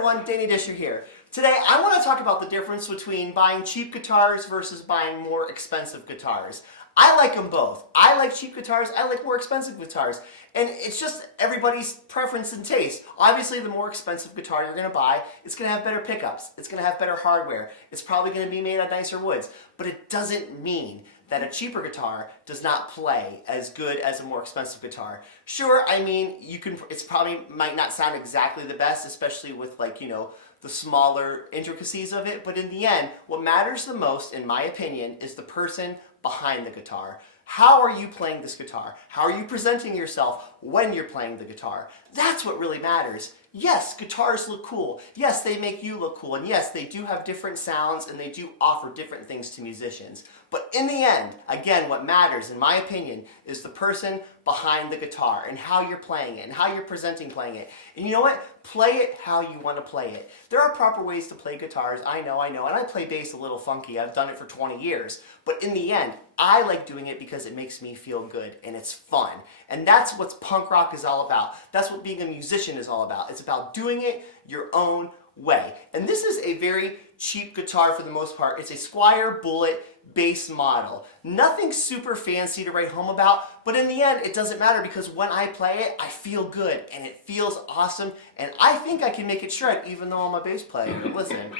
everyone, Danny Disher here. Today I want to talk about the difference between buying cheap guitars versus buying more expensive guitars. I like them both. I like cheap guitars, I like more expensive guitars. And it's just everybody's preference and taste. Obviously the more expensive guitar you're going to buy, it's going to have better pickups, it's going to have better hardware, it's probably going to be made out of nicer woods. But it doesn't mean that a cheaper guitar does not play as good as a more expensive guitar. Sure, I mean, it's probably might not sound exactly the best, especially with the smaller intricacies of it, but in the end, what matters the most, in my opinion, is the person behind the guitar. How are you playing this guitar? How are you presenting yourself when you're playing the guitar? That's what really matters. Yes, guitars look cool. Yes, they make you look cool. And yes, they do have different sounds and they do offer different things to musicians. But in the end, again, what matters, in my opinion, is the person behind the guitar and how you're playing it and how you're presenting playing it. And you know what? Play it how you want to play it. There are proper ways to play guitars. I know. And I play bass a little funky. I've done it for 20 years. But in the end, I like doing it because it makes me feel good and it's fun. And that's what punk rock is all about. That's what being a musician is all about. It's about doing it your own way. And this is a very cheap guitar for the most part. It's a Squier Bullet bass model. Nothing super fancy to write home about, but in the end it doesn't matter because when I play it, I feel good and it feels awesome, and I think I can make it shred even though I'm a bass player. Listen.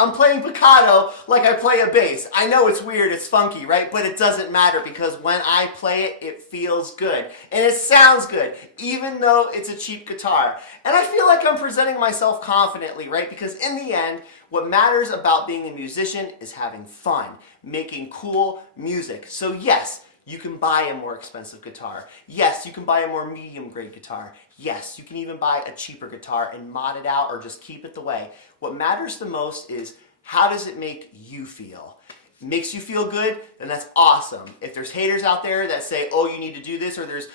I'm playing piccato like I play a bass. I know it's weird, it's funky, right? But it doesn't matter because when I play it, it feels good. And it sounds good, even though it's a cheap guitar. And I feel like I'm presenting myself confidently, right? Because in the end, what matters about being a musician is having fun, making cool music. So yes, you can buy a more expensive guitar. Yes, you can buy a more medium grade guitar. Yes, you can even buy a cheaper guitar and mod it out or just keep it the way. What matters the most is how does it make you feel? Makes you feel good? Then that's awesome. If there's haters out there that say, oh, you need to do this, or there's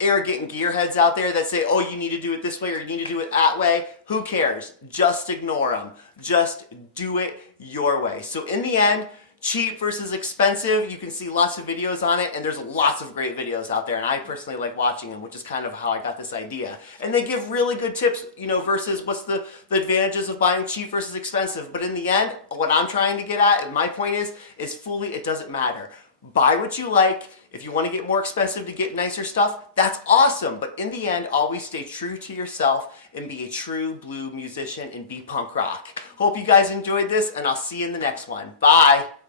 arrogant gearheads out there that say, oh, you need to do it this way or you need to do it that way, who cares? Just ignore them. Just do it your way. So in the end, cheap versus expensive, you can see lots of videos on it, and there's lots of great videos out there, and I personally like watching them, which is kind of how I got this idea. And they give really good tips, versus what's the advantages of buying cheap versus expensive. But in the end, what I'm trying to get at, and my point is fully, it doesn't matter. Buy what you like. If you want to get more expensive to get nicer stuff, that's awesome. But in the end, always stay true to yourself and be a true blue musician and be punk rock. Hope you guys enjoyed this, and I'll see you in the next one. Bye.